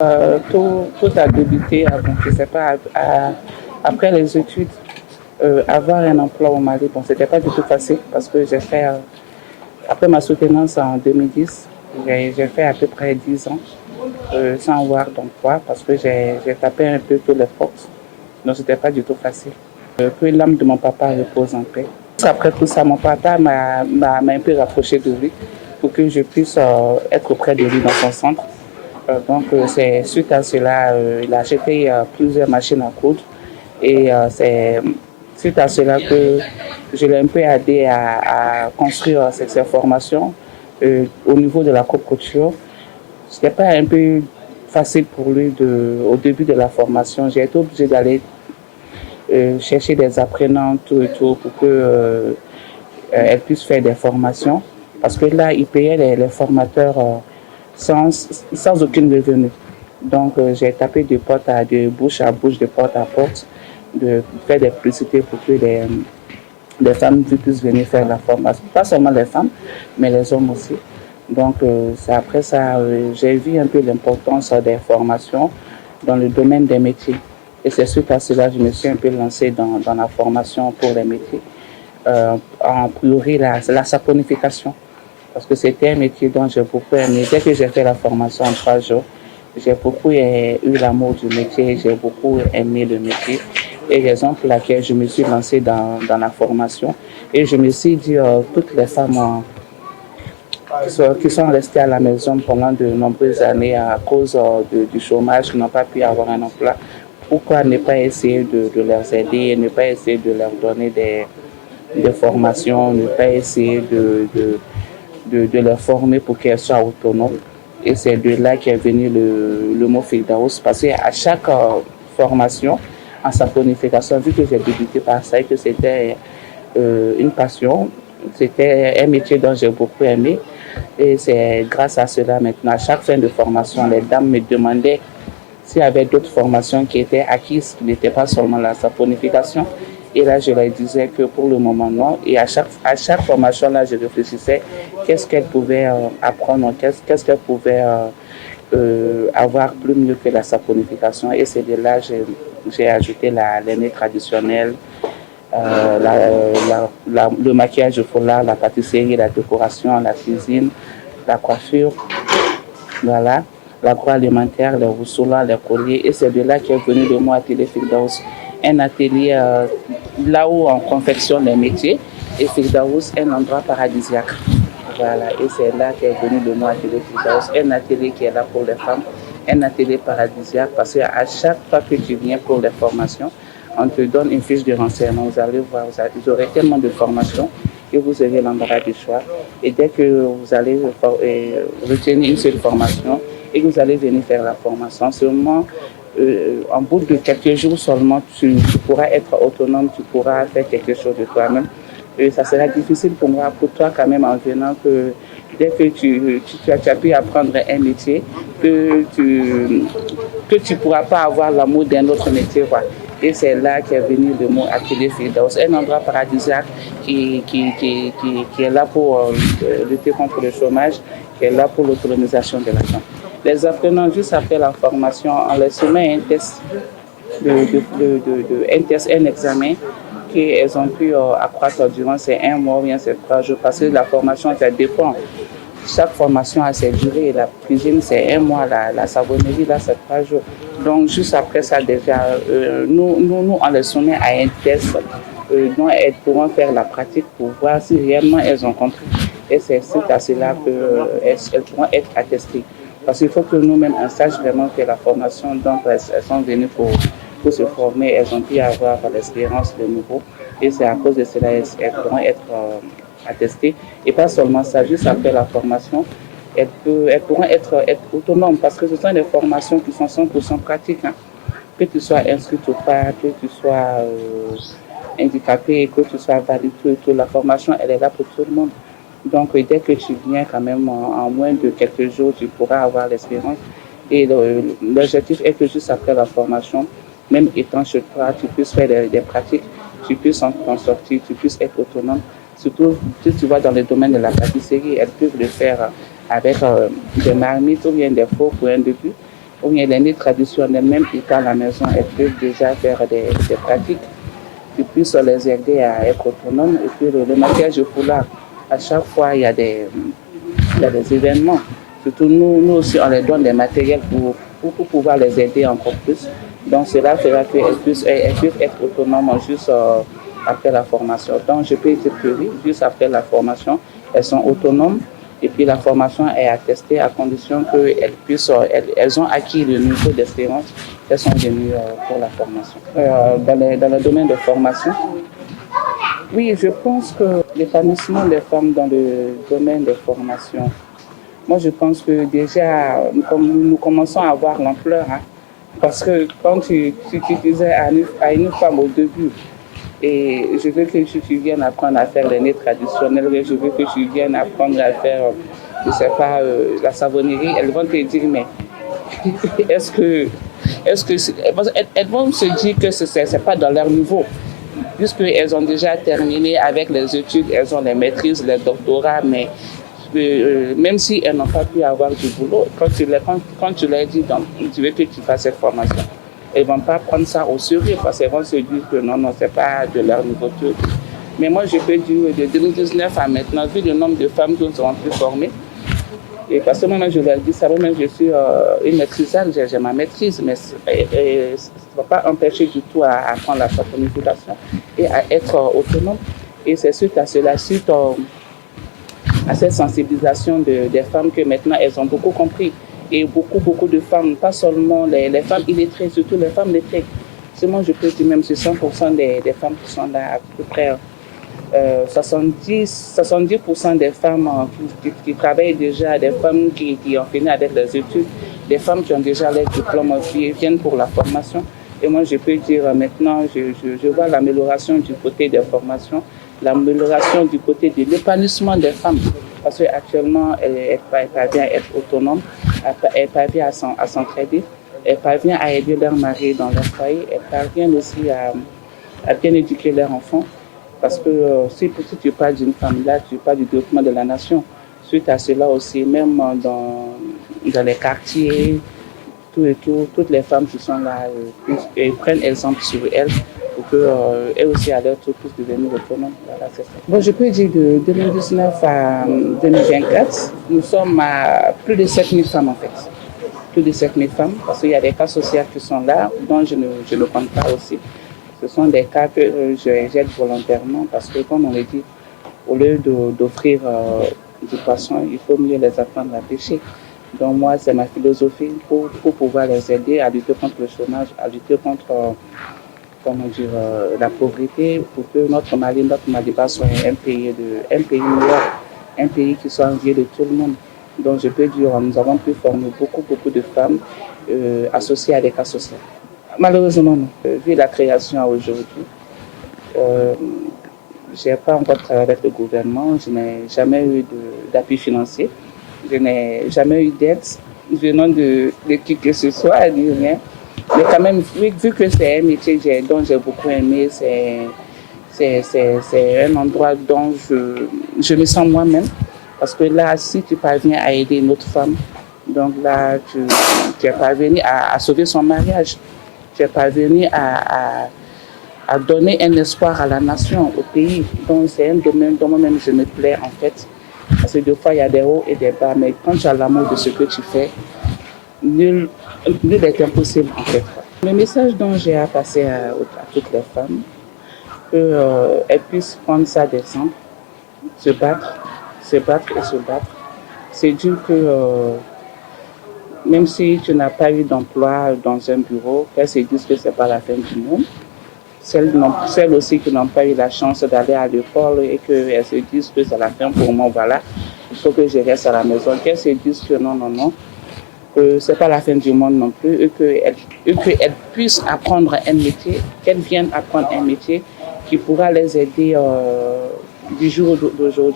Tout a débuté, je sais pas, après les études, avoir un emploi au Mali, bon, c'était pas du tout facile parce que j'ai fait, après ma soutenance en 2010, j'ai fait à peu près 10 ans sans avoir d'emploi parce que j'ai tapé un peu tous les forces. Donc, c'était pas du tout facile. Que l'âme de mon papa repose en paix. Après tout ça, mon papa m'a un peu rapproché de lui pour que je puisse être auprès de lui dans son centre. C'est suite à cela, il a acheté plusieurs machines à coudre et c'est suite à cela que je l'ai un peu aidé à construire ces formations au niveau de la coupe couture. C'était pas un peu facile pour lui au début de la formation. J'ai été obligée d'aller chercher des apprenants tout et tout pour que elle puisse faire des formations parce que là, il payait les formateurs sans aucune revenu. Donc, j'ai tapé de bouche à bouche, de porte à porte, de faire des publicités pour que les femmes puissent venir faire la formation. Pas seulement les femmes, mais les hommes aussi. Donc, c'est après ça, j'ai vu un peu l'importance des formations dans le domaine des métiers. Et c'est suite à cela que je me suis un peu lancée dans la formation pour les métiers. En priori, la saponification parce que c'était un métier dont j'ai beaucoup aimé. Dès que j'ai fait la formation en 3 jours, j'ai beaucoup eu l'amour du métier, j'ai beaucoup aimé le métier. Et raison pour laquelle je me suis lancée dans la formation. Et je me suis dit, toutes les femmes qui sont restées à la maison pendant de nombreuses années à cause du chômage, qui n'ont pas pu avoir un emploi, pourquoi ne pas essayer de leur aider, ne pas essayer de leur donner des formations, ne pas essayer de leur former pour qu'elles soient autonomes. Et c'est de là qu'est venu le mot Firdaus, parce qu'à chaque formation en saponification, vu que j'ai débuté par ça et que c'était une passion, c'était un métier dont j'ai beaucoup aimé. Et c'est grâce à cela maintenant, à chaque fin de formation, les dames me demandaient s'il y avait d'autres formations qui étaient acquises, qui n'étaient pas seulement la saponification. Et là, je leur disais que pour le moment, non. Et à chaque formation, là, je réfléchissais qu'est-ce qu'elle pouvait apprendre, qu'est-ce qu'elle pouvait avoir plus mieux que la saponification. Et c'est de là que j'ai ajouté l'aînée traditionnelle, le maquillage au foulard, la pâtisserie, la décoration, la cuisine, la coiffure, voilà, l'agroalimentaire, les roussoulats, les colliers. Et c'est de là qu'est venu le mot atelier Firdaus. Un atelier là où on confectionne les métiers et Firdaus, un endroit paradisiaque. Voilà, et c'est là qu'est venu le mot atelier Firdaus. Un atelier qui est là pour les femmes, un atelier paradisiaque parce qu'à chaque fois que tu viens pour les formations, on te donne une fiche de renseignement. Vous allez voir, vous aurez tellement de formations que vous aurez l'embarras du choix. Et dès que vous allez retenir une seule formation et que vous allez venir faire la formation, seulement en bout de quelques jours seulement, tu pourras être autonome, tu pourras faire quelque chose de toi-même. Et ça sera difficile pour moi, pour toi quand même, en venant que dès que tu as pu apprendre un métier, que tu ne pourras pas avoir l'amour d'un autre métier. Quoi. Et c'est là qu'est venu le mot atelier Firdaus, un endroit paradisiaque qui est là pour lutter contre le chômage, qui est là pour l'autonomisation de la femme. Les apprenants, juste après la formation, on les soumet un test, un examen qu'elles ont pu accroître durant ces 1 mois ou bien ces 3 jours, parce que la formation, ça dépend. Chaque formation a ses durées. La cuisine, c'est 1 mois. La savonnerie, là, c'est 3 jours. Donc, juste après ça, déjà, nous, on les soumet à un test dont elles pourront faire la pratique pour voir si réellement elles ont compris. Et c'est suite à cela qu'elles pourront être attestées. Parce qu'il faut que nous-mêmes, on sache vraiment que la formation dont elles sont venues pour se former, elles ont pu avoir l'expérience de nouveau. Et c'est à cause de cela qu'elles pourront être attestées. Et pas seulement ça, juste après la formation, elles pourront être autonomes parce que ce sont des formations qui sont 100% pratiques. Hein. Que tu sois inscrit ou pas, que tu sois handicapé, que tu sois valide, tout, la formation, elle est là pour tout le monde. Donc, dès que tu viens quand même en moins de quelques jours, tu pourras avoir l'expérience. Et l'objectif est que juste après la formation, même étant chez toi, tu puisses faire des pratiques, tu puisses t'en sortir, tu puisses être autonome. Surtout, si tu vas dans le domaine de la pâtisserie, elles peuvent le faire avec des marmites ou bien des fours pour un début. ou bien l'aîné traditionnel, même étant à la maison, elles peuvent déjà faire des pratiques qui puissent les aider à être autonomes. Et puis le maquillage de foulard, à chaque fois, il y a des événements. Surtout nous aussi, on les donne des matériels pour pouvoir les aider encore plus. Donc cela fera qu'elles puissent être autonomes juste après la formation. Donc je peux dire que oui, juste après la formation, elles sont autonomes. Et puis la formation est attestée à condition qu'elles ont acquis le niveau d'expérience qu'elles sont venues pour la formation. Dans le domaine de formation, oui, je pense que l'épanouissement des femmes dans le domaine de formation, moi je pense que déjà nous commençons à avoir l'ampleur. Hein, parce que quand tu disais à une femme au début, et je veux que tu viennes apprendre à faire les nez traditionnels, je veux que tu viennes apprendre à faire, je ne sais pas, la savonnerie, elles vont te dire, mais elles vont se dire que ce n'est pas dans leur niveau, puisqu'elles ont déjà terminé avec les études, elles ont les maîtrises, les doctorats, mais même si elles n'ont pas pu avoir du boulot, quand tu leur dis, donc, tu veux que tu fasses cette formation, elles ne vont pas prendre ça au sérieux parce qu'elles vont se dire que non, ce n'est pas de leur niveau. Mais moi, je peux dire de 2019 à maintenant, vu le nombre de femmes que nous avons pu former, et parce que moi, je leur dis, ça même je suis une maîtrisante, j'ai ma maîtrise, mais ça ne va pas empêcher du tout à apprendre la saponification et à être autonome. Et c'est suite à cela, suite à cette sensibilisation des femmes que maintenant elles ont beaucoup compris. Et beaucoup de femmes, pas seulement les femmes illettrées, surtout les femmes lettrées. Moi, je peux dire même sur 100% des femmes qui sont là, à peu près 70% des femmes qui travaillent déjà, des femmes qui ont fini avec leurs études, des femmes qui ont déjà les diplômes, qui viennent pour la formation. Et moi, je peux dire maintenant, je vois l'amélioration du côté des formations, l'amélioration du côté de l'épanouissement des femmes. Parce qu'actuellement, elles parviennent à être autonomes, elles parviennent à s'entraider, elles parviennent à aider leur mari dans leur foyer, elles parviennent aussi à bien éduquer leurs enfants. Parce que si tu parles d'une femme là, tu parles du développement de la nation. Suite à cela aussi, même dans les quartiers, toutes les femmes qui sont là prennent exemple sur elles pour qu'elles aussi à leur tour puissent devenir autonomes. Voilà, c'est ça. Bon, je peux dire de 2019 à 2024, nous sommes à plus de 7000 femmes en fait. Plus de 7000 femmes, parce qu'il y a des cas sociaux qui sont là, dont je ne compte pas aussi. Ce sont des cas que j'aide volontairement parce que, comme on l'a dit, au lieu d'offrir du poisson, il faut mieux les apprendre à pêcher. Donc moi, c'est ma philosophie pour pouvoir les aider à lutter contre le chômage, à lutter contre la pauvreté, pour que notre Maliba soit un pays meilleur, un pays qui soit envié de tout le monde. Donc je peux dire, nous avons pu former beaucoup de femmes associées à des cas sociaux. Malheureusement, non. Vu la création aujourd'hui, je n'ai pas encore travaillé avec le gouvernement, je n'ai jamais eu d'appui financier, je n'ai jamais eu d'aide venant de qui que ce soit, ni rien. Mais quand même, vu que c'est un métier dont j'ai beaucoup aimé, c'est un endroit dont je me sens moi-même. Parce que là, si tu parviens à aider une autre femme, donc là, tu es parvenu à sauver son mariage. Tu es parvenu à donner un espoir à la nation, au pays. Donc c'est un domaine dont moi-même je me plais en fait. Parce que des fois il y a des hauts et des bas, mais quand tu as l'amour de ce que tu fais, nul n'est impossible en fait. Le message dont j'ai à passer à toutes les femmes, qu'elles puissent prendre ça d'exemple, se battre. C'est dire que même si tu n'as pas eu d'emploi dans un bureau, qu'elles se disent que ce n'est pas la fin du monde. Celles aussi qui n'ont pas eu la chance d'aller à l'école et qu'elles se disent que c'est la fin pour moi, voilà, il faut que je reste à la maison. Qu'elles se disent que non, que ce n'est pas la fin du monde non plus, et qu'elles puissent apprendre un métier, qu'elles viennent apprendre un métier qui pourra les aider du jour d'aujourd'hui.